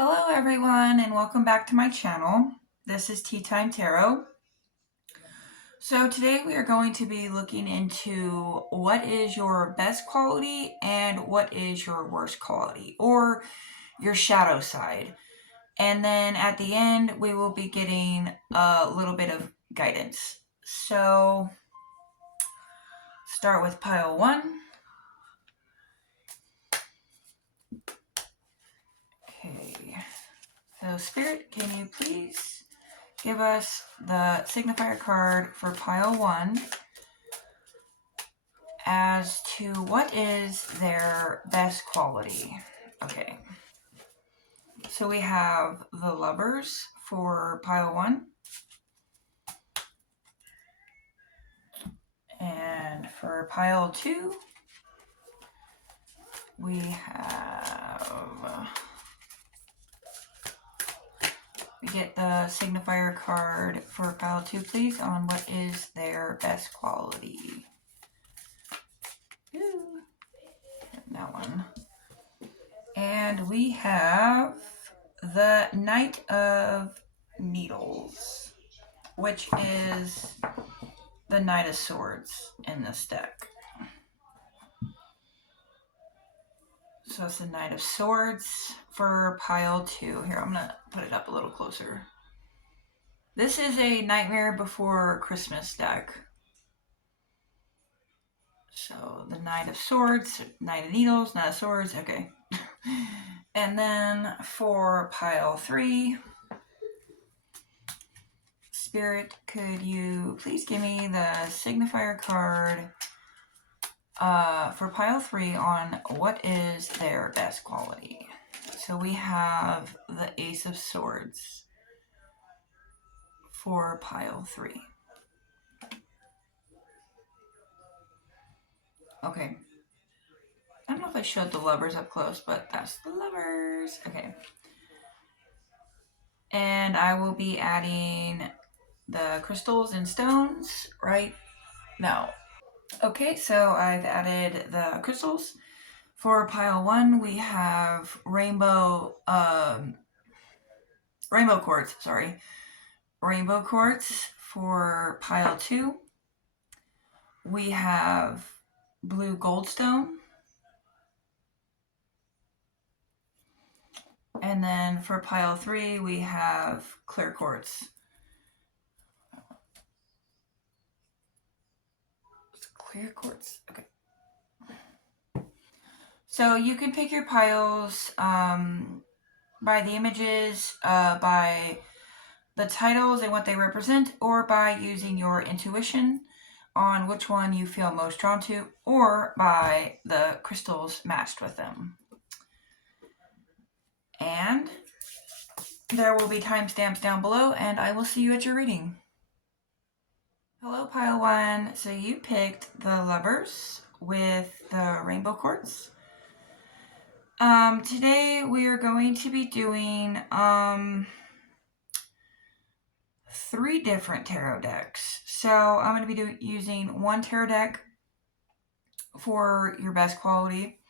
Hello everyone and welcome back to my channel. This is Tea Time Tarot. So today we are going to be looking into what is your best quality and what is your worst quality or your shadow side. And then at the end we will be getting a little bit of guidance. So start with pile 1. Okay. So Spirit, can you please give us the signifier card for pile 1 as to what is their best quality? Okay. So we have the Lovers for pile 1. And for pile 2, we get the signifier card for pile 2, please, on what is their best quality. Ooh, that one. And we have the Knight of Needles, which is the Knight of Swords in this deck. So it's the Knight of Swords for pile 2. Here, I'm going to put it up a little closer. This is a Nightmare Before Christmas deck. So the Knight of Swords, Knight of Needles, Knight of Swords, okay. And then for pile 3, Spirit, could you please give me the signifier card for pile 3 on what is their best quality? So we have the Ace of Swords for pile 3. Okay. I don't know if I showed the Lovers up close, but that's the Lovers. Okay. And I will be adding the crystals and stones right now. Okay, so I've added the crystals. For pile 1, we have rainbow quartz, sorry. Rainbow quartz. For pile 2, we have blue goldstone. And then for pile 3, we have clear quartz. It's clear quartz. Okay. So you can pick your piles by the images, by the titles and what they represent, or by using your intuition on which one you feel most drawn to, or by the crystals matched with them. And there will be timestamps down below, and I will see you at your reading. Hello, pile 1. So you picked the Lovers with the rainbow quartz. Today we are going to be doing 3 different tarot decks. So I'm going to be using one tarot deck for your best quality,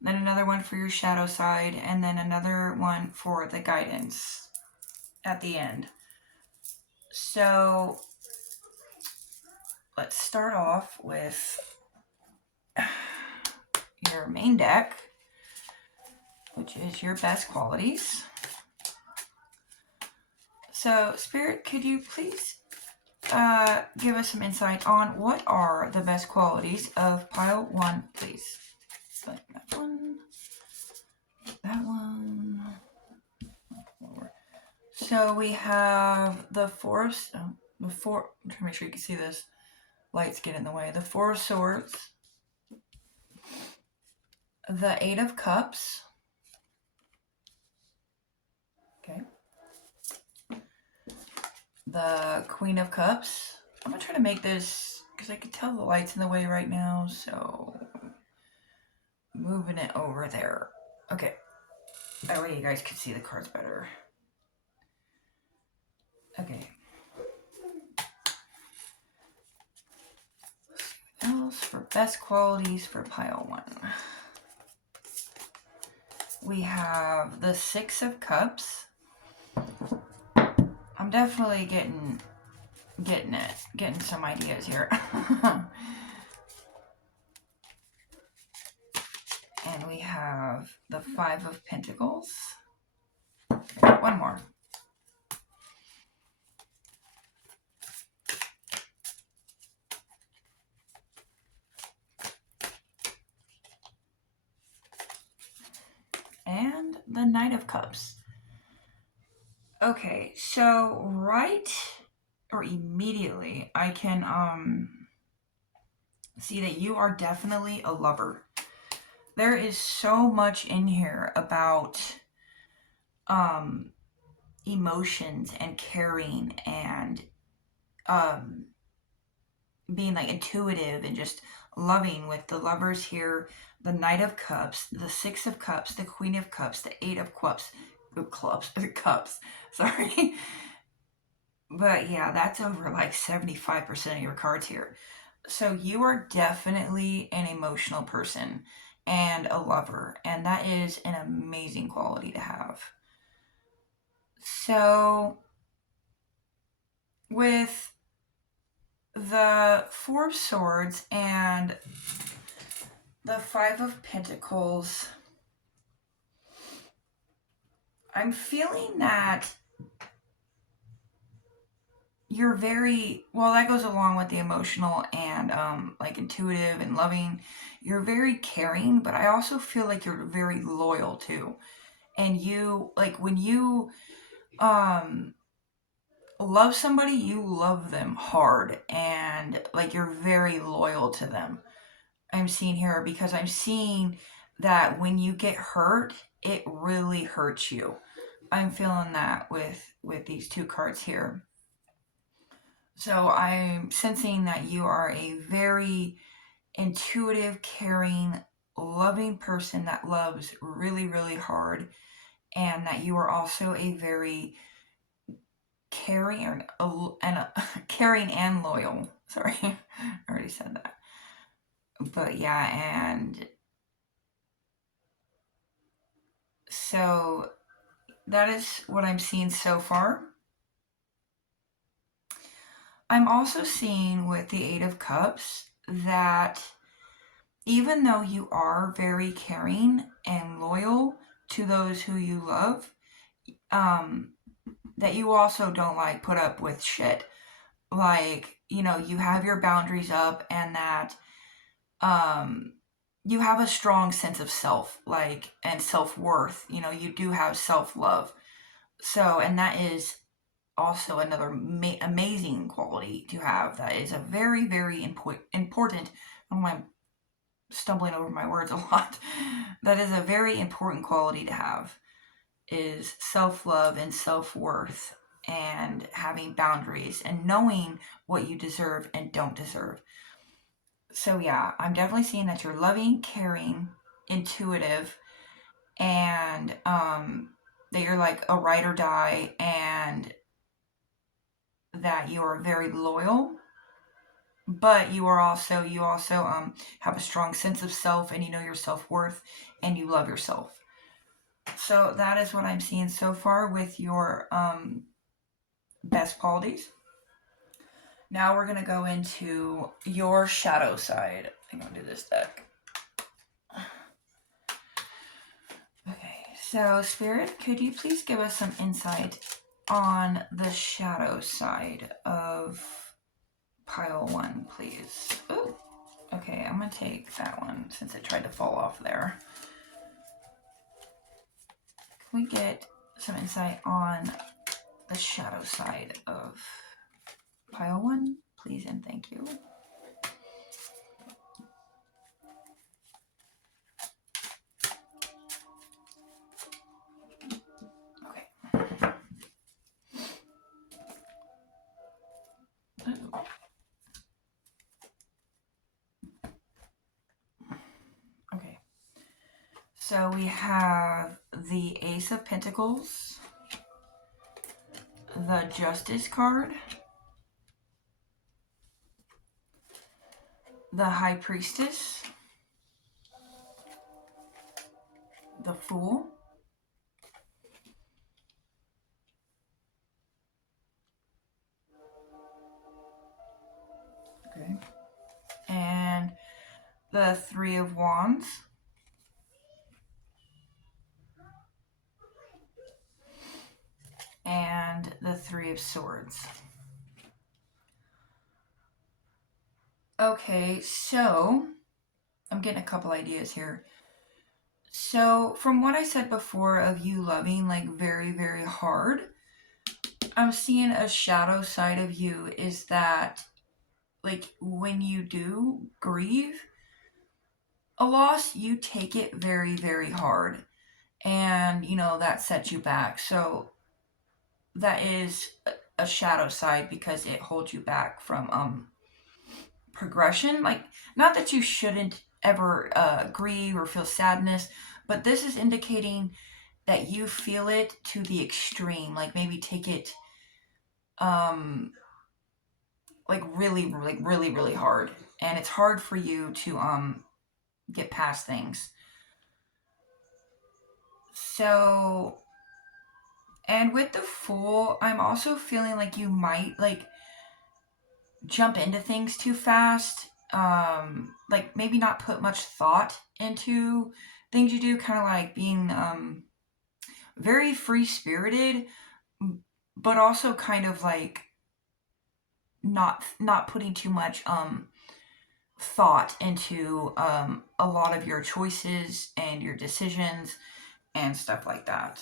then another one for your shadow side, and then another one for the guidance at the end. So let's start off with your main deck, which is your best qualities. So Spirit, could you please give us some insight on what are the best qualities of pile 1, please? Like that one, that one. So we have the Four of, I'm trying to make sure you can see this. Lights get in the way. The Four of Swords, the Eight of Cups. Okay. The Queen of Cups. I'm going to try to make this, because I can tell the light's in the way right now, so moving it over there. Okay. That way you guys can see the cards better. Okay. Else for best qualities for pile 1. we have the Six of Cups. I'm definitely getting some ideas here. And we have the Five of Pentacles. One more. And the Knight of Cups. Okay, so immediately I can see that you are definitely a lover. There is so much in here about emotions and caring and being like intuitive and just loving with the lovers here. The Knight of Cups, the Six of Cups, the Queen of Cups, the Eight of Cups, cups, sorry. But yeah, that's over like 75% of your cards here. So you are definitely an emotional person and a lover, and that is an amazing quality to have. So with the Four of Swords and the Five of Pentacles, I'm feeling that you're very, well, that goes along with the emotional and like intuitive and loving. You're very caring, but I also feel like you're very loyal too. And you, like, when you love somebody, you love them hard, and like you're very loyal to them. I'm seeing here because I'm seeing that when you get hurt, it really hurts you. I'm feeling that with these two cards here. So I'm sensing that you are a very intuitive, caring, loving person that loves really, really hard, and that you are also a very caring caring and loyal. Sorry, I already said that. But yeah, and so that is what I'm seeing so far. I'm also seeing with the Eight of Cups that even though you are very caring and loyal to those who you love, that you also don't like put up with shit. Like, you have your boundaries up, and that you have a strong sense of self, like, and self-worth. You do have self-love. So, and that is also another amazing quality to have. That is a very, very important. I'm stumbling over my words a lot. That is a very important quality to have, is self-love and self-worth, and having boundaries and knowing what you deserve and don't deserve. So yeah, I'm definitely seeing that you're loving, caring, intuitive, and that you're like a ride or die, and that you are very loyal, but you also have a strong sense of self, and you know your self-worth, and you love yourself. So that is what I'm seeing so far with your best qualities. Now we're going to go into your shadow side. I'm going to do this deck. Okay, so Spirit, could you please give us some insight on the shadow side of pile one, please? Ooh, okay, I'm going to take that one since it tried to fall off there. Can we get some insight on the shadow side of pile one, please and thank you? Okay. Ooh. Okay. So we have the Ace of Pentacles, the Justice card, the High Priestess, the Fool, the Three of Wands, and the Three of Swords. Okay, so I'm getting a couple ideas here. So, from what I said before of you loving like very, very hard, I'm seeing a shadow side of you is that, like, when you do grieve a loss, you take it very, very hard. And, that sets you back. So, that is a shadow side because it holds you back from progression. Like, not that you shouldn't ever grieve or feel sadness, but this is indicating that you feel it to the extreme. Like, maybe take it like really, really hard, and it's hard for you to get past things. So, and with the Fool, I'm also feeling like you might like jump into things too fast. Like, maybe not put much thought into things you do, kind of like being very free spirited, but also kind of like not putting too much thought into a lot of your choices and your decisions and stuff like that.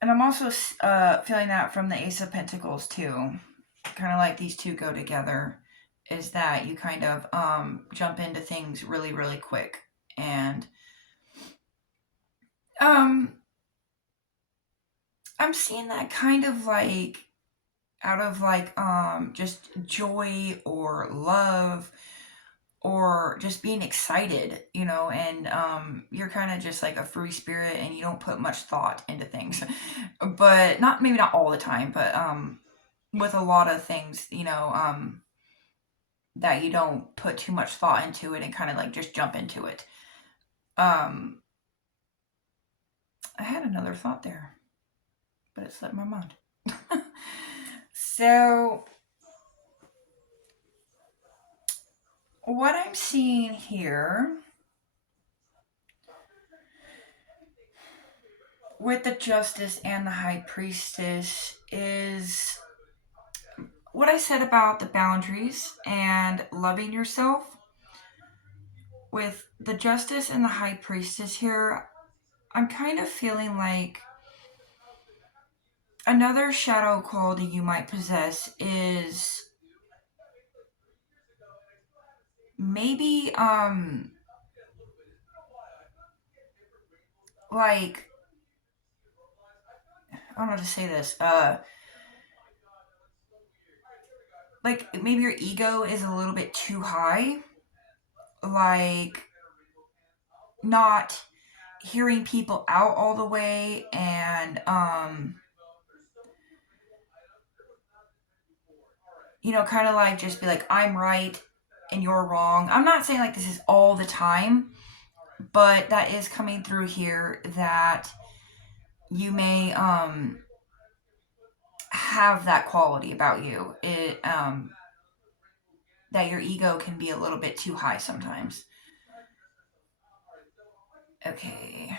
And I'm also feeling that from the Ace of Pentacles too. Kind of like these two go together, is that you kind of jump into things really, really quick. And I'm seeing that kind of like out of like just joy or love or just being excited, and you're kind of just like a free spirit and you don't put much thought into things. But maybe not all the time, but with a lot of things, that you don't put too much thought into it and kind of like just jump into it. I had another thought there, but it slipped my mind. So, what I'm seeing here with the Justice and the High Priestess is what I said about the boundaries and loving yourself. With the Justice and the High Priestess here, I'm kind of feeling like another shadow quality you might possess is maybe like, I don't know how to say this, like maybe your ego is a little bit too high, like not hearing people out all the way, and kind of like just be like, I'm right and you're wrong. I'm not saying like this is all the time, but that is coming through here, that you may have that quality about you. It that your ego can be a little bit too high sometimes. Okay.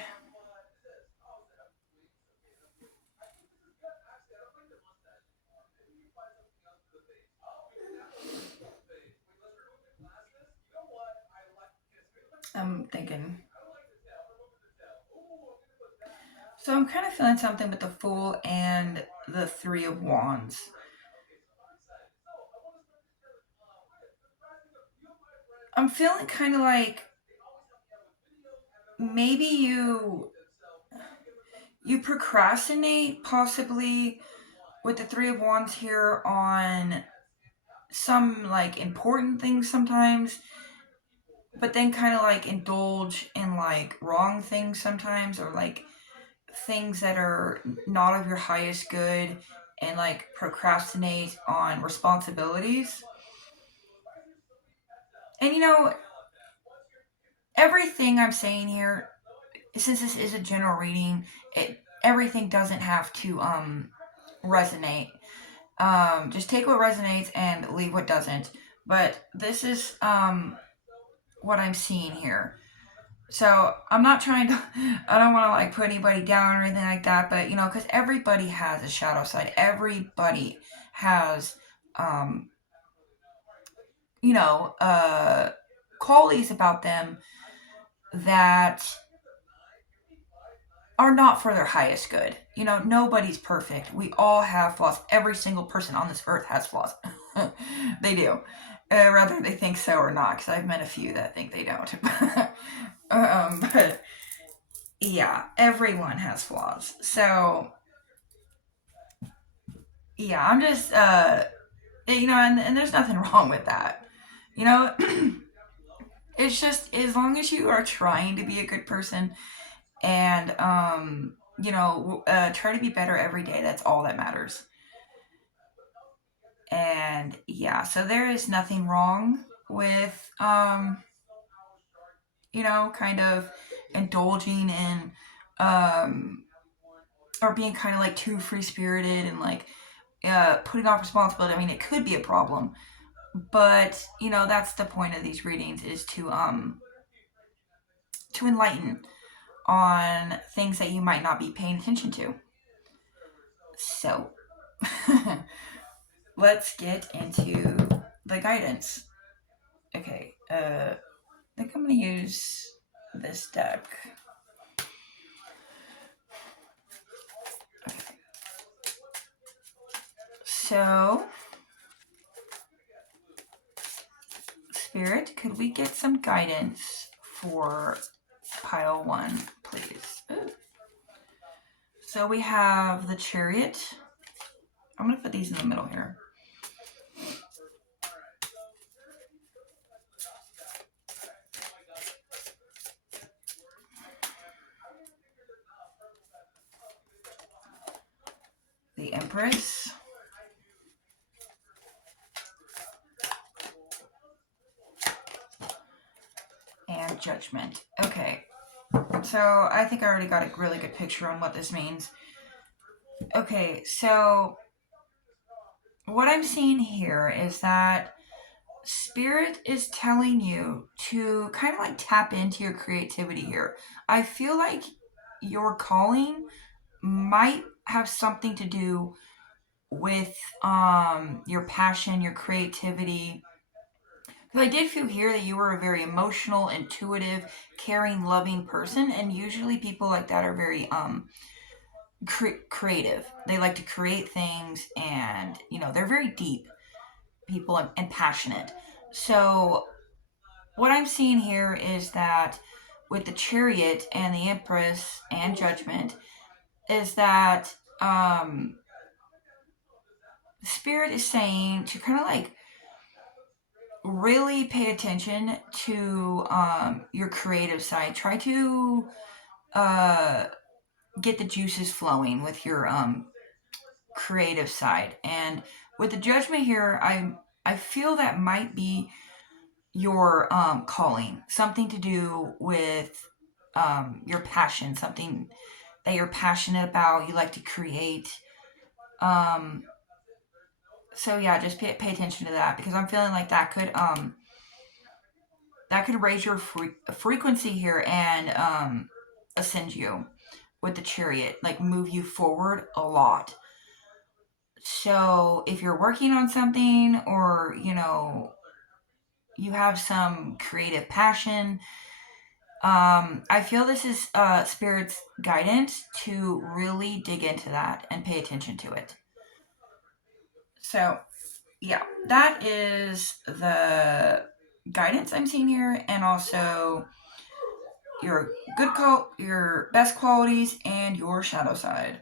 I'm thinking. So I'm kind of feeling something with the Fool and the Three of Wands. I'm feeling kind of like maybe you procrastinate possibly with the Three of Wands here on some like important things sometimes, but then kind of like indulge in like wrong things sometimes, or like things that are not of your highest good, and like procrastinate on responsibilities. And everything I'm saying here, since this is a general reading, everything doesn't have to resonate. Just take what resonates and leave what doesn't. But this is what I'm seeing here. So I'm not trying to, I don't want to like put anybody down or anything like that, but because everybody has a shadow side. Everybody has, um, you know, uh, qualities about them that are not for their highest good. Nobody's perfect. We all have flaws. Every single person on this earth has flaws. They do. Whether they think so or not, because I've met a few that think they don't. But yeah, everyone has flaws. So yeah, I'm just, and there's nothing wrong with that. You know, it's just as long as you are trying to be a good person and try to be better every day. That's all that matters. And yeah, so there is nothing wrong with kind of indulging in um or being kind of like too free spirited and like putting off responsibility. I mean, it could be a problem, but that's the point of these readings, is to enlighten on things that you might not be paying attention to. So let's get into the guidance. Okay, I think I'm gonna use this deck. Okay. So, Spirit, could we get some guidance for pile 1, please? Ooh. So we have the Chariot. I'm gonna put these in the middle here. The Empress. And Judgment. Okay. So I think I already got a really good picture on what this means. Okay, so what I'm seeing here is that Spirit is telling you to kind of like tap into your creativity here. I feel like your calling might have something to do with your passion, your creativity. Because I did feel here that you were a very emotional, intuitive, caring, loving person, and usually people like that are very creative. They like to create things, and they're very deep people and passionate. So what I'm seeing here is that with the Chariot and the Empress and Judgment, is that Spirit is saying to kind of like really pay attention to your creative side. Try to get the juices flowing with your creative side. And with the Judgment here, I feel that might be your calling, something to do with your passion, something that you're passionate about, you like to create. So yeah, just pay attention to that, because I'm feeling like that could raise your frequency here and ascend you with the Chariot, like move you forward a lot. So if you're working on something, or you have some creative passion, I feel this is Spirit's guidance to really dig into that and pay attention to it. So yeah, that is the guidance I'm seeing here, and also your your best qualities, and your shadow side.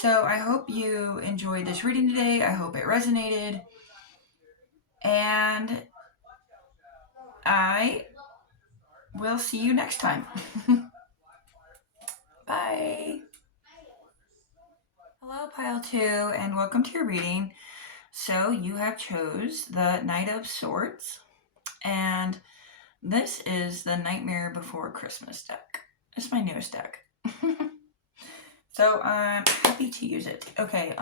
So I hope you enjoyed this reading today. I hope it resonated, and I will see you next time. Bye. Hello, Pile 2, and welcome to your reading. So you have chose the Knight of Swords, and this is the Nightmare Before Christmas deck. It's my newest deck. So I'm happy to use it. Okay,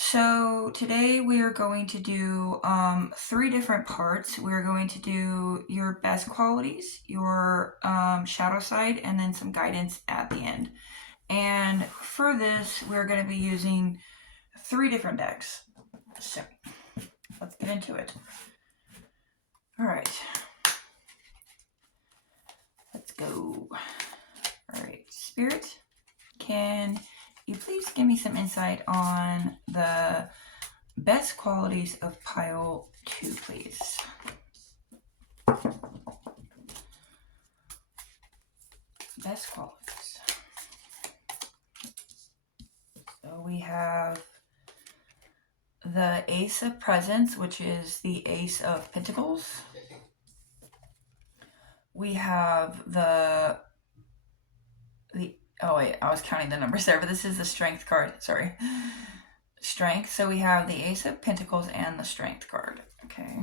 So today we are going to do 3 different parts. We're going to do your best qualities, your shadow side, and then some guidance at the end. And for this, we're going to be using 3 different decks. So let's get into it. All right. Let's go. All right, Spirit, can you please give me some insight on the best qualities of pile 2, please? Best qualities. So we have the Ace of Presents, which is the Ace of Pentacles. We have oh wait, I was counting the numbers there, but this is the Strength card. Sorry. Strength. So we have the Ace of Pentacles and the Strength card. Okay.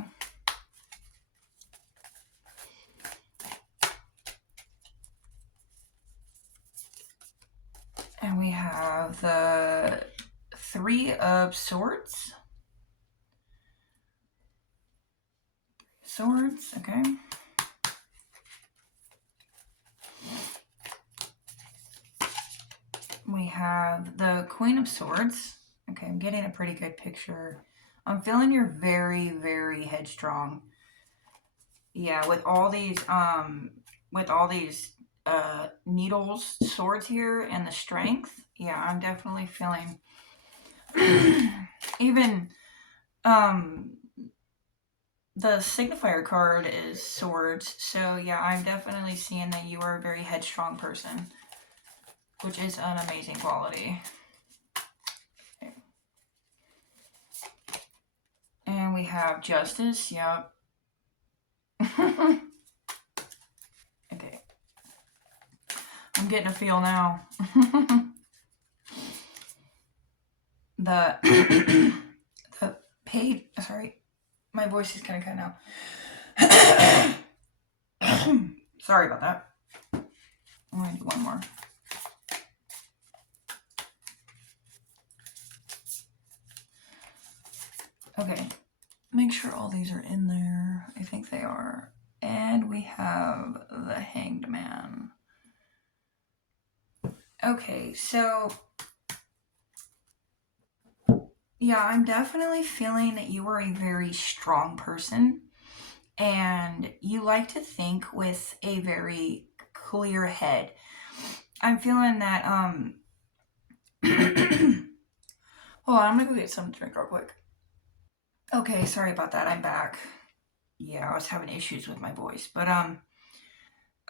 And we have the Three of Swords. Swords, okay. We have the Queen of Swords. Okay, I'm getting a pretty good picture. I'm feeling you're very, very headstrong. Yeah, with all these needles, swords here, and the strength. Yeah, I'm definitely feeling even the signifier card is swords. So yeah, I'm definitely seeing that you are a very headstrong person, which is an amazing quality. Okay. And we have Justice. Yep. Okay. I'm getting a feel now. the page, sorry, my voice is kind of cutting out. Sorry about that. I'm going to do one more. Okay, make sure all these are in there. I think they are. And we have the Hanged Man. Okay, so yeah, I'm definitely feeling that you are a very strong person and you like to think with a very clear head. I'm feeling that hold on, I'm gonna go get some drink real quick. Okay, sorry about that. I'm back. Yeah, I was having issues with my voice. But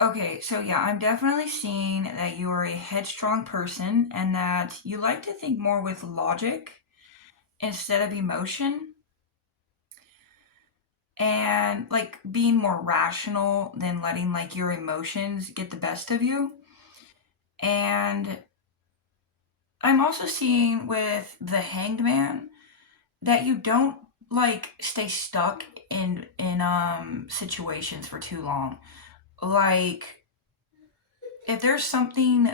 okay, so yeah, I'm definitely seeing that you are a headstrong person and that you like to think more with logic instead of emotion. And like being more rational than letting like your emotions get the best of you. And I'm also seeing with the Hanged Man that you don't like stay stuck in situations for too long. Like if there's something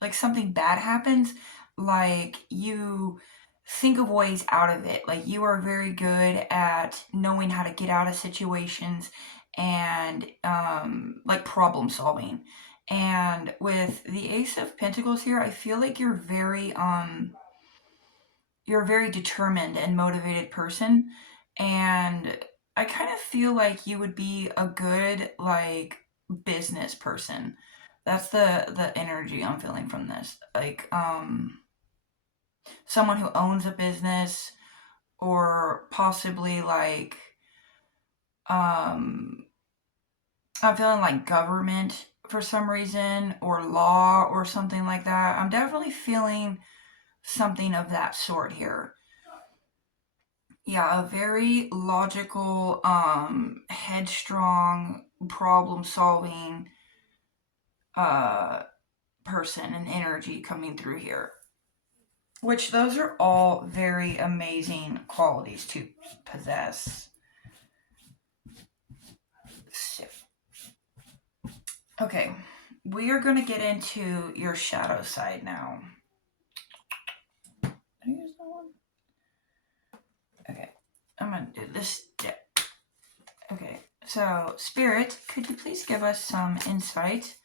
like something bad happens, like you think of ways out of it. Like you are very good at knowing how to get out of situations and like problem solving. And with the Ace of Pentacles here, I feel like you're a very determined and motivated person. And I kind of feel like you would be a good like business person. That's the energy I'm feeling from this. Like someone who owns a business or possibly like I'm feeling like government for some reason or law or something like that. I'm definitely feeling something of that sort here. Yeah, a very logical, headstrong, problem solving person and energy coming through here. Which those are all very amazing qualities to possess. So, okay, we are going to get into your shadow side now. Did I use that one? Okay, I'm gonna do this. Yeah. Okay, so Spirit, could you please give us some insight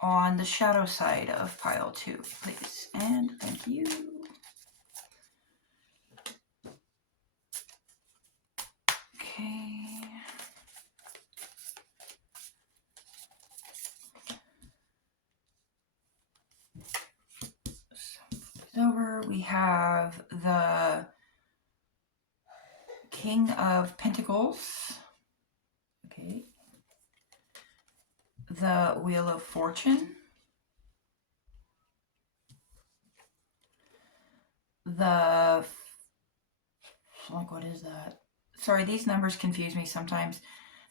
on the shadow side of pile 2, please? And thank you. Okay. So over, we have the King of Pentacles. Okay. The Wheel of Fortune. The, like, what is that? Sorry, these numbers confuse me sometimes.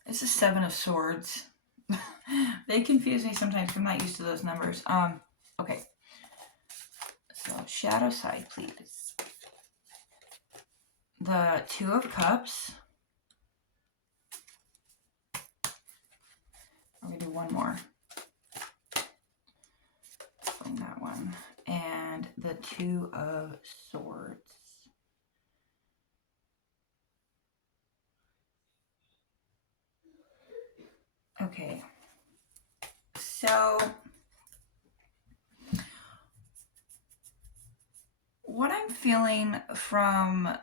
This is 7 of Swords. They confuse me sometimes. I'm not used to those numbers. Okay. So shadow side, please. The 2 of Cups. I'm gonna do one more. Bring that one. And the 2 of Swords. Okay. So what I'm feeling from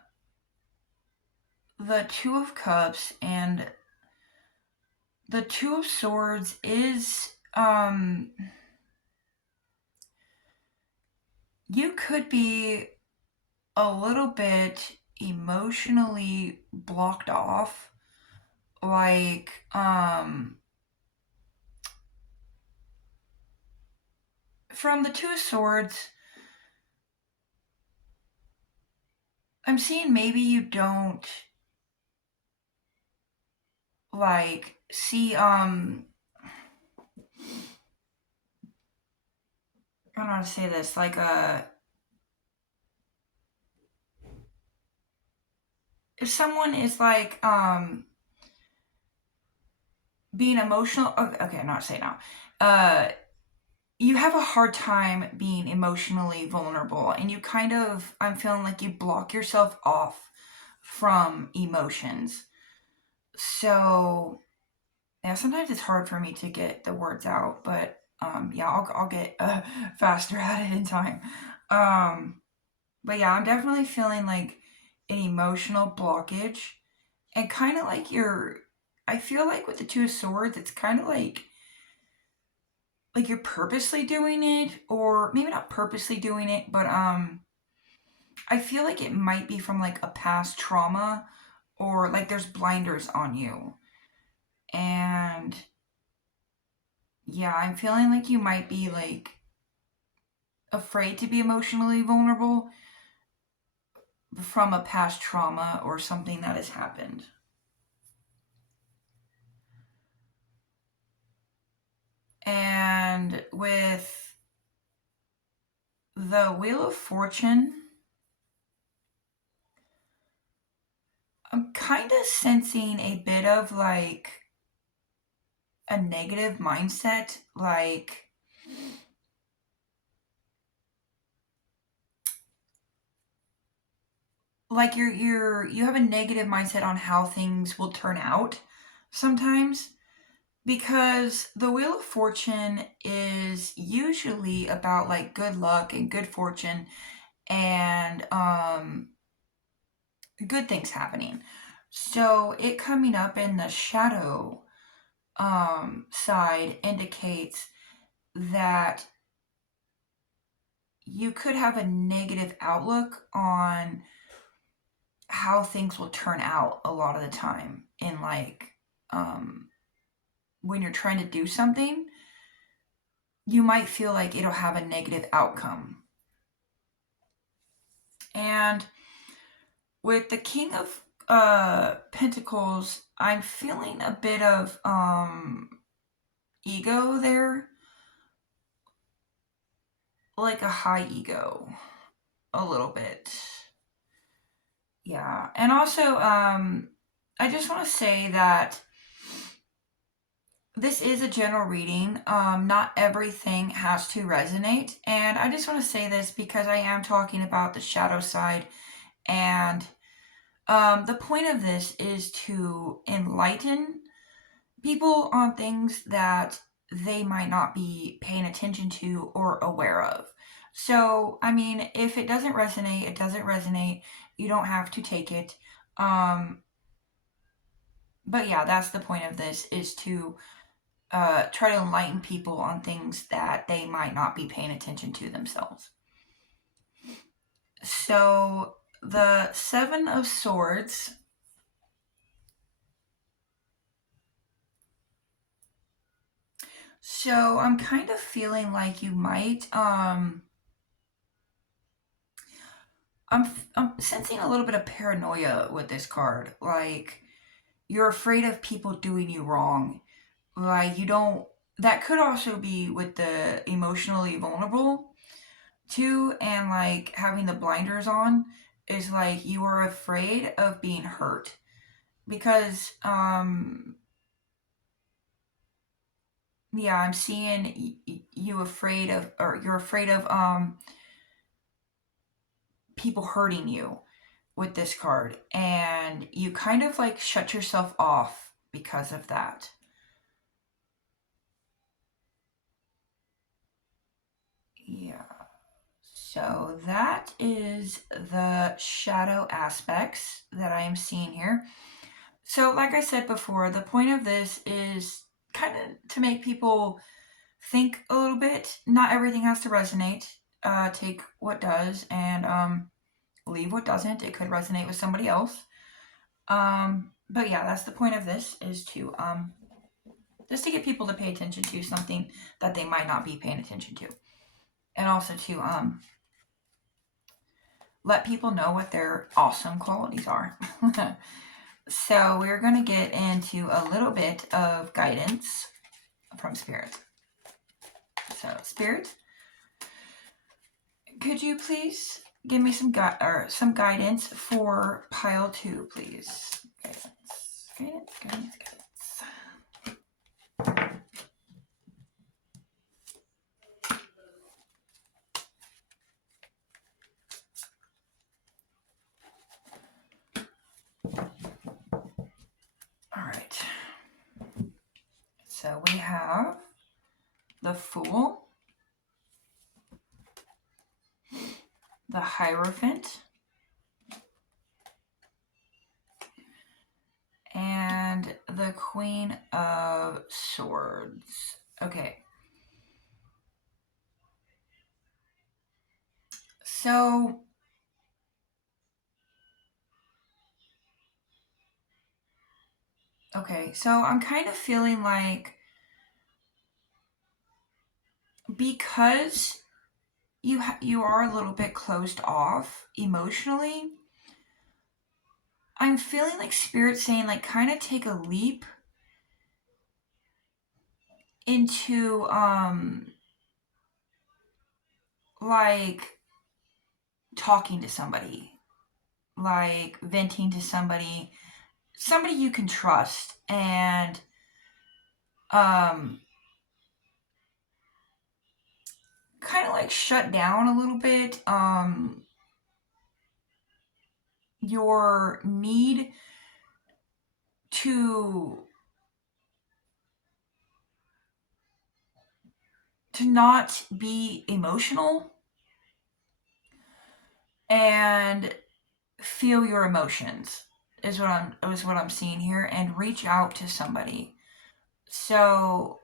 the 2 of Cups and the 2 of Swords is you could be a little bit emotionally blocked off, like from the 2 of Swords. I'm seeing maybe you don't like see I don't know how to say this, like if someone is like being emotional, okay, I'm not saying now. You have a hard time being emotionally vulnerable, and you kind of, I'm feeling like you block yourself off from emotions. So yeah, sometimes it's hard for me to get the words out, but yeah, I'll get faster at it in time. But yeah, I'm definitely feeling like an emotional blockage, and kind of like I feel like with the 2 of Swords, it's kind of like you're purposely doing it, or maybe not purposely doing it, but I feel like it might be from like a past trauma, or like there's blinders on you. And yeah, I'm feeling like you might be like afraid to be emotionally vulnerable from a past trauma or something that has happened. And with the Wheel of Fortune, I'm kind of sensing a bit of like a negative mindset, like you have a negative mindset on how things will turn out sometimes, because the Wheel of Fortune is usually about like good luck and good fortune and good things happening. So it coming up in the shadow side indicates that you could have a negative outlook on how things will turn out a lot of the time in like when you're trying to do something, you might feel like it'll have a negative outcome. And with the King of Pentacles, I'm feeling a bit of ego there, like a high ego, a little bit. Yeah. And also I just want to say that this is a general reading. Not everything has to resonate. And I just want to say this because I am talking about the shadow side. And the point of this is to enlighten people on things that they might not be paying attention to or aware of. So, I mean, if it doesn't resonate, it doesn't resonate. You don't have to take it. But yeah, that's the point of this, is to try to enlighten people on things that they might not be paying attention to themselves. So, the Seven of Swords. So, I'm kind of feeling like you might I'm sensing a little bit of paranoia with this card. Like, you're afraid of people doing you wrong. Like, you don't. That could also be with the emotionally vulnerable too, and like having the blinders on is like you are afraid of being hurt because yeah, I'm seeing you afraid of, or you're afraid of people hurting you with this card, and you kind of like shut yourself off because of that. Yeah. So that is the shadow aspects that I am seeing here. So, like I said before, the point of this is kind of to make people think a little bit. Not everything has to resonate. Take what does and leave what doesn't. It could resonate with somebody else. But yeah, that's the point of this, is to just to get people to pay attention to something that they might not be paying attention to, and also to let people know what their awesome qualities are. So we're going to get into a little bit of guidance from Spirit. So, Spirit, could you please give me some some guidance for pile 2, please? Guidance. All right. So we have the Fool, the Hierophant, and the Queen of Swords. Okay. So I'm kind of feeling like, because you are a little bit closed off emotionally, I'm feeling like Spirit saying, like, kind of take a leap into like talking to somebody, like venting to somebody you can trust, and um kind of like shut down a little bit your need to not be emotional and feel your emotions, is what I'm seeing here, and reach out to somebody. So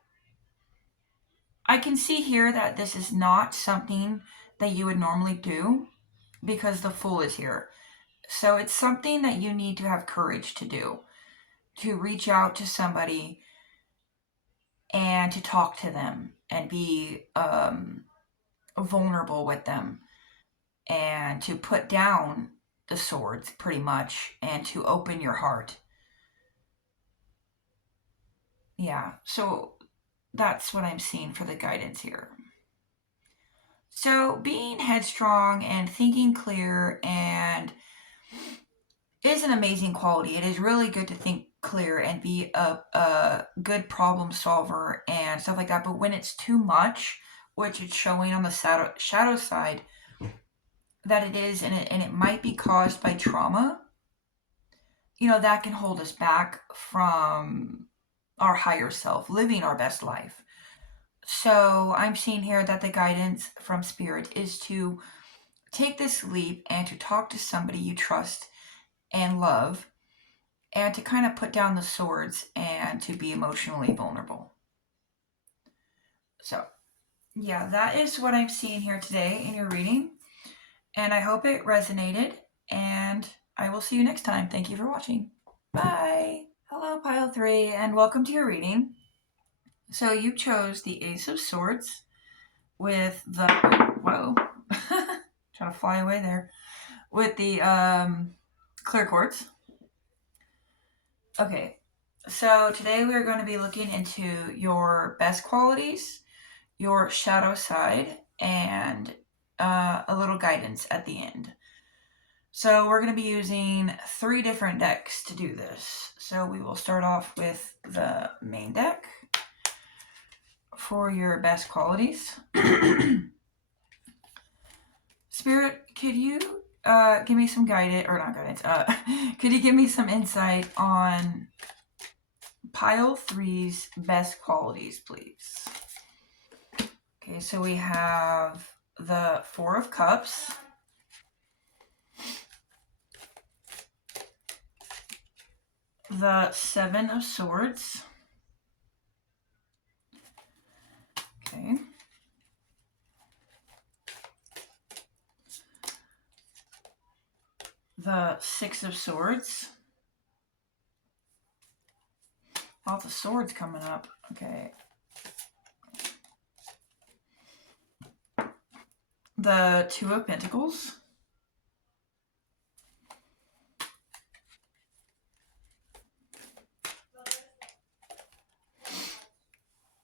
I can see here that this is not something that you would normally do because the Fool is here. So it's something that you need to have courage to do, to reach out to somebody and to talk to them and be vulnerable with them, and to put down the swords pretty much, and to open your heart. Yeah, so that's what I'm seeing for the guidance here. So being headstrong and thinking clear and is an amazing quality. It is really good to think clear and be a good problem solver and stuff like that. But when it's too much, which it's showing on the shadow side that it is, and it might be caused by trauma, that can hold us back from our higher self, living our best life. So I'm seeing here that the guidance from Spirit is to take this leap and to talk to somebody you trust and love, and to kind of put down the swords and to be emotionally vulnerable. So, yeah, that is what I'm seeing here today in your reading. And I hope it resonated. And I will see you next time. Thank you for watching. Bye. Hello, Pile 3, and welcome to your reading. So you chose the Ace of Swords with the... Whoa. Trying to fly away there. With the clear quartz. Okay, so today we're going to be looking into your best qualities, your shadow side, and a little guidance at the end. So we're going to be using 3 different decks to do this. So we will start off with the main deck for your best qualities. Spirit, could you give me some guidance, or not guidance, could you give me some insight on Pile 3's best qualities, please? Okay, so we have the Four of Cups, the Seven of Swords, okay, the Six of Swords, all the swords coming up, okay, the Two of Pentacles,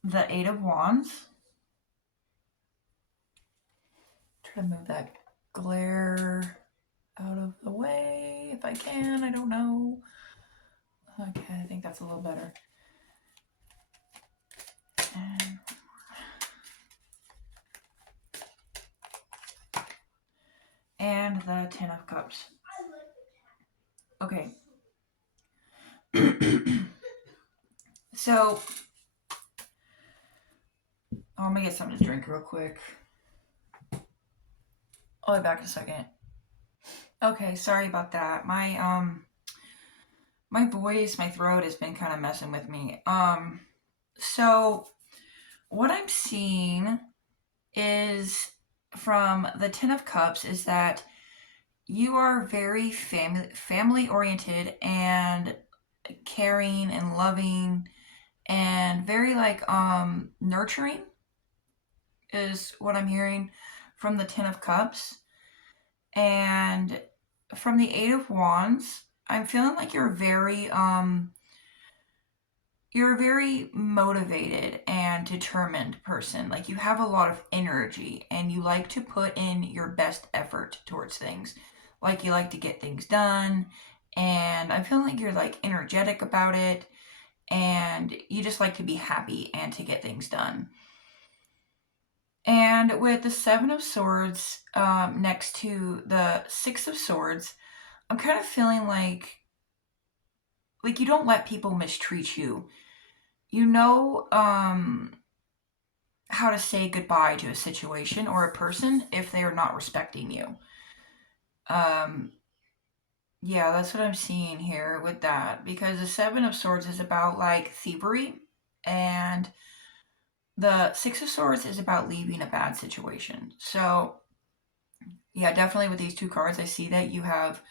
the Eight of Wands. Try to move that glare out of the way if I can. I don't know. Okay, I think that's a little better. And the Ten of Cups. Okay. So, I'm gonna get something to drink real quick. I'll be back in a second. Okay, sorry about that. My voice, my throat has been kind of messing with me. So what I'm seeing is from the Ten of Cups is that you are very family oriented and caring and loving and very nurturing is what I'm hearing from the Ten of Cups. And from the Eight of Wands, I'm feeling like you're very motivated and determined person. Like you have a lot of energy and you like to put in your best effort towards things. Like you like to get things done, and I feel like you're like energetic about it, and you just like to be happy and to get things done. And with the Seven of Swords next to the Six of Swords, I'm kind of feeling like you don't let people mistreat you. You know how to say goodbye to a situation or a person if they are not respecting you. Yeah, that's what I'm seeing here with that, because the Seven of Swords is about like thievery, and the Six of Swords is about leaving a bad situation. So yeah, definitely with these 2 cards, I see that you have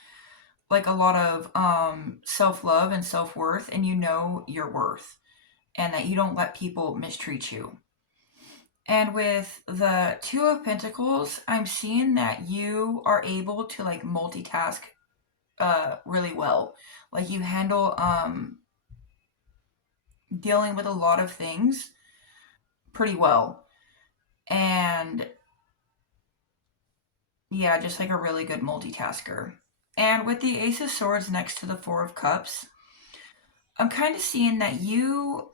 like a lot of self-love and self-worth, and you know your worth, and that you don't let people mistreat you. And with the Two of Pentacles, I'm seeing that you are able to like multitask really well. Like you handle dealing with a lot of things pretty well. And yeah, just like a really good multitasker. And with the Ace of Swords next to the Four of Cups, I'm kind of seeing that you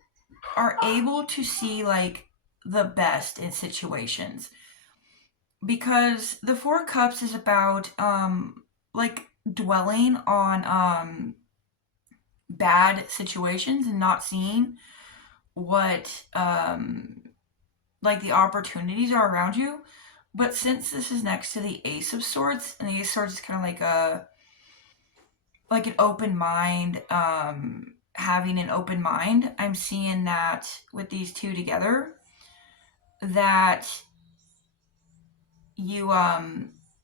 are able to see like the best in situations, because the Four of Cups is about like dwelling on bad situations and not seeing what like the opportunities are around you. But since this is next to the Ace of Swords, and the Ace of Swords is kind of like an open mind, having an open mind, I'm seeing that with these two together, that you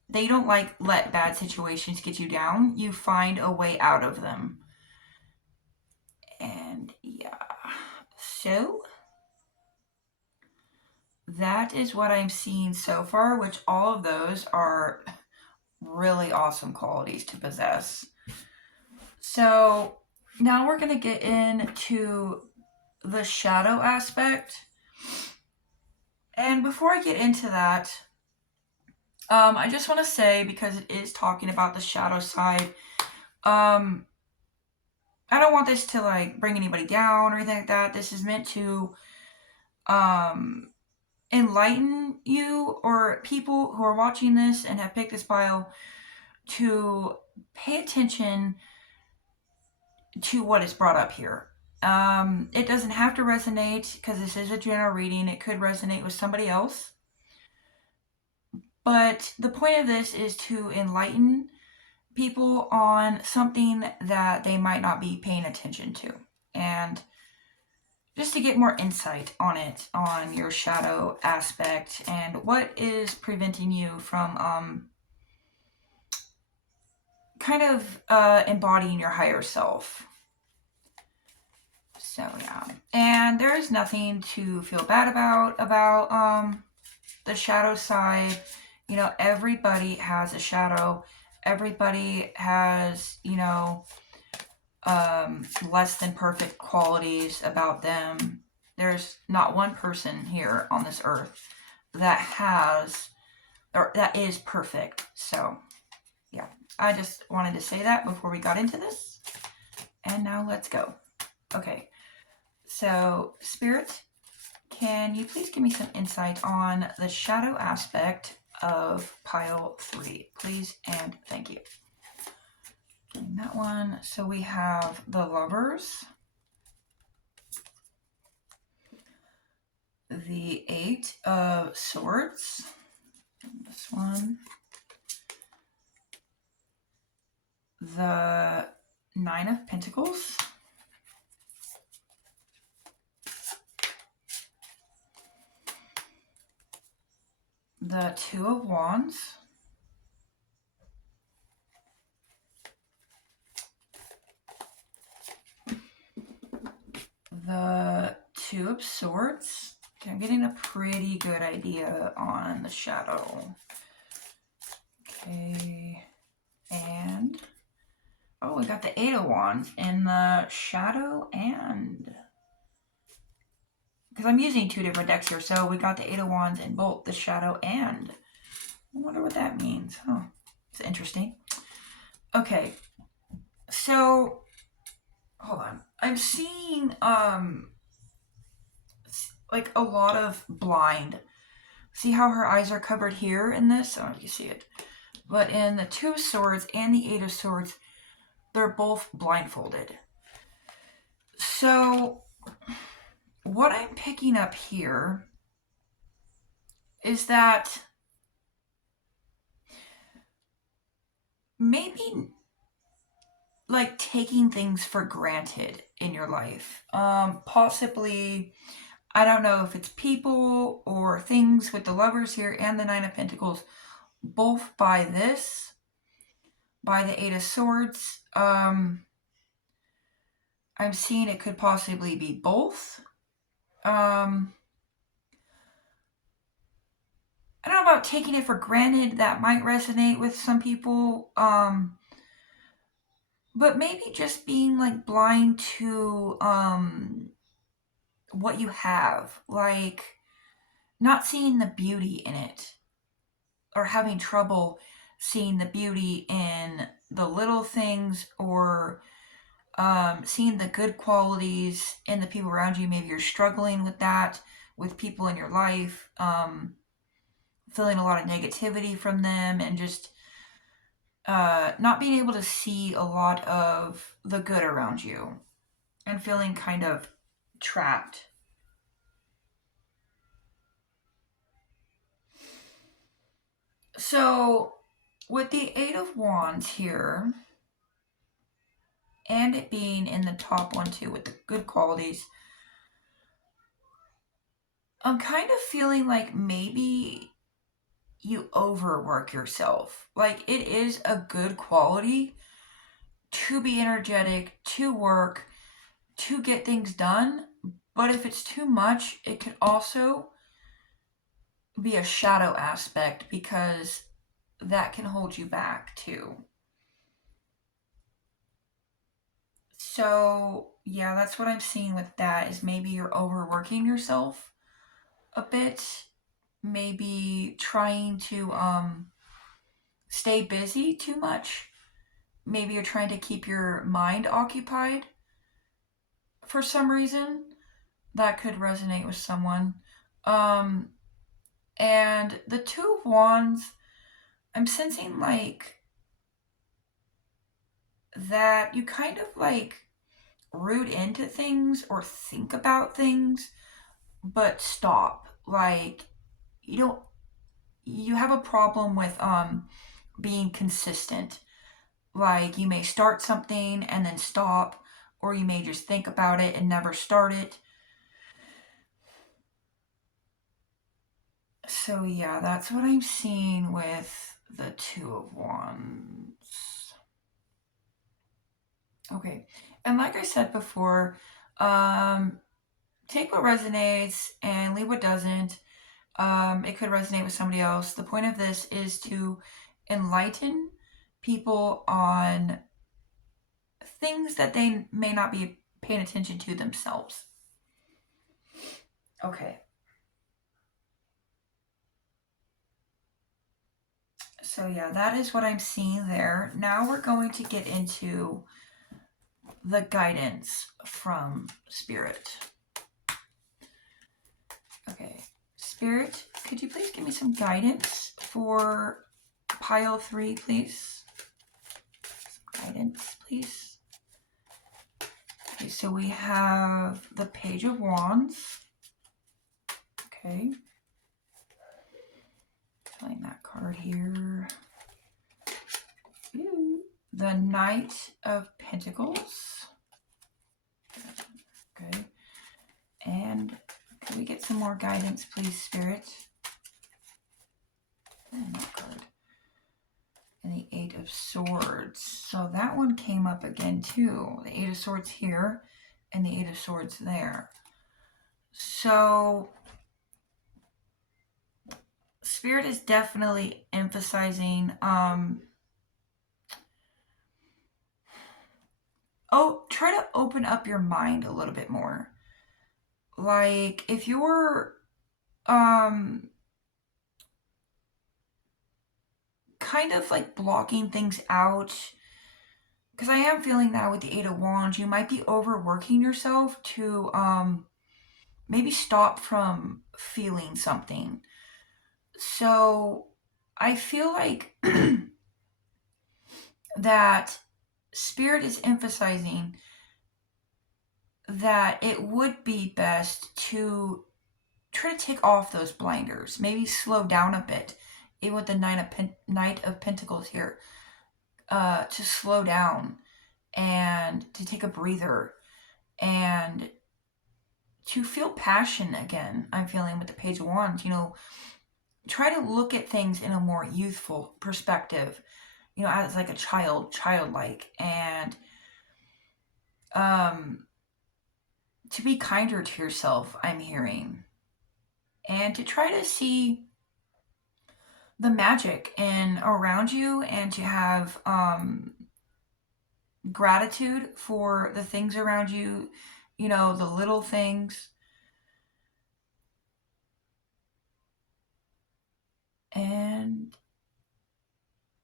they don't like let bad situations get you down. You find a way out of them. And yeah. So that is what I'm seeing so far, which all of those are really awesome qualities to possess. So now we're going to get into the shadow aspect. And before I get into that, I just want to say, because it is talking about the shadow side, I don't want this to like bring anybody down or anything like that. This is meant to enlighten you or people who are watching this and have picked this pile to pay attention to what is brought up here. It doesn't have to resonate, because this is a general reading. It could resonate with somebody else. But the point of this is to enlighten people on something that they might not be paying attention to. And just to get more insight on it, on your shadow aspect and what is preventing you from kind of embodying your higher self. So yeah, and there is nothing to feel bad about the shadow side. You know, everybody has a shadow. Everybody has, you know, less than perfect qualities about them. There's not one person here on this earth that has, or that is perfect. So yeah, I just wanted to say that before we got into this. And now let's go. Okay. So, Spirit, can you please give me some insight on the shadow aspect of pile 3, please, and thank you. And that one. So we have the Lovers, the 8 of Swords, this one, the 9 of Pentacles, the 2 of Wands, the 2 of Swords. Okay, I'm getting a pretty good idea on the shadow. Okay, and oh, we got the 8 of Wands in the shadow, and because I'm using 2 different decks here, so we got the 8 of Wands in both the shadow and. I wonder what that means. Huh, it's interesting. Okay, so hold on. I'm seeing like a lot of blind. See how her eyes are covered here in this? I don't know if you see it. But in the 2 of Swords and the 8 of Swords, they're both blindfolded. So what I'm picking up here is that maybe like taking things for granted in your life. Possibly, I don't know if it's people or things with the Lovers here and the 9 of Pentacles, both by this, by the 8 of Swords. I'm seeing it could possibly be both. I don't know about taking it for granted. That might resonate with some people. But maybe just being like blind to what you have, like not seeing the beauty in it, or having trouble seeing the beauty in the little things, or seeing the good qualities in the people around you. Maybe you're struggling with that with people in your life, feeling a lot of negativity from them, and just not being able to see a lot of the good around you and feeling kind of trapped. So, with the Eight of Wands here, and it being in the top one too with the good qualities, I'm kind of feeling like maybe you overwork yourself. Like, it is a good quality to be energetic, to work, to get things done. But if it's too much, it could also be a shadow aspect because that can hold you back too. So, yeah, that's what I'm seeing with that is maybe you're overworking yourself a bit, maybe trying to stay busy too much. Maybe you're trying to keep your mind occupied for some reason. That could resonate with someone. Um and the Two of Wands, I'm sensing like that you kind of like root into things or think about things but stop. Like, you don't, you have a problem with being consistent. Like, you may start something and then stop, or you may just think about it and never start it. So yeah, that's what I'm seeing with the Two of Wands. Okay. And like I said before, um take what resonates and leave what doesn't. It could resonate with somebody else. The point of this is to enlighten people on things that they may not be paying attention to themselves. Okay. So, yeah, that is what I'm seeing there. Now we're going to get into the guidance from Spirit. Okay. Spirit, could you please give me some guidance for pile 3, please? Some guidance, please. Okay, so we have the Page of Wands. Okay. Playing that card here. Ooh. The Knight of Pentacles. Okay. And can we get some more guidance, please, Spirit? And that card. And the Eight of Swords. So that one came up again, too. The Eight of Swords here and the Eight of Swords there. So Spirit is definitely emphasizing try to open up your mind a little bit more. Like, if you're um kind of like blocking things out, because I am feeling that with the Eight of Wands, you might be overworking yourself to maybe stop from feeling something. So I feel like that Spirit is emphasizing that it would be best to try to take off those blinders, maybe slow down a bit, even with the Knight of Pentacles here, to slow down and to take a breather and to feel passion again. I'm feeling with the Page of Wands, try to look at things in a more youthful perspective, as like a childlike, and um, to be kinder to yourself, I'm hearing, and to try to see the magic in around you and to have gratitude for the things around you, the little things. And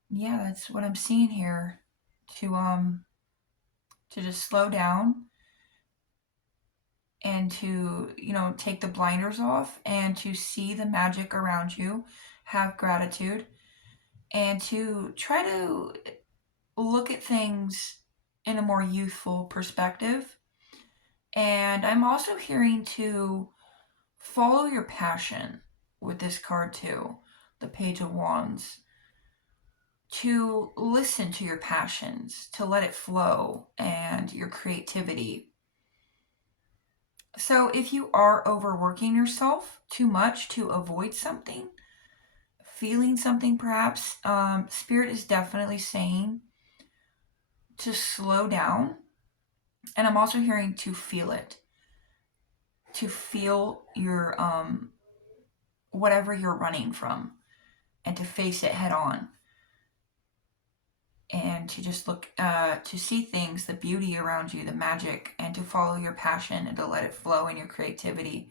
yeah, that's what I'm seeing here, to to just slow down and to, take the blinders off and to see the magic around you, have gratitude, and to try to look at things in a more youthful perspective. And I'm also hearing to follow your passion with this card too, the Page of Wands. To listen to your passions, to let it flow, and your creativity. So if you are overworking yourself too much to avoid something, feeling something perhaps, Spirit is definitely saying to slow down. And I'm also hearing to feel it, to feel your whatever you're running from, and to face it head on, and to just look to see things, the beauty around you, the magic, and to follow your passion and to let it flow in your creativity.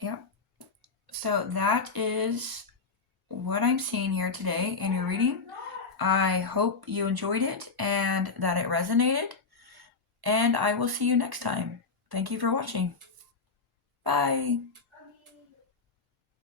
Yeah. So that is what I'm seeing here today in your reading. I hope you enjoyed it and that it resonated, and I will see you next time. Thank you for watching. Bye.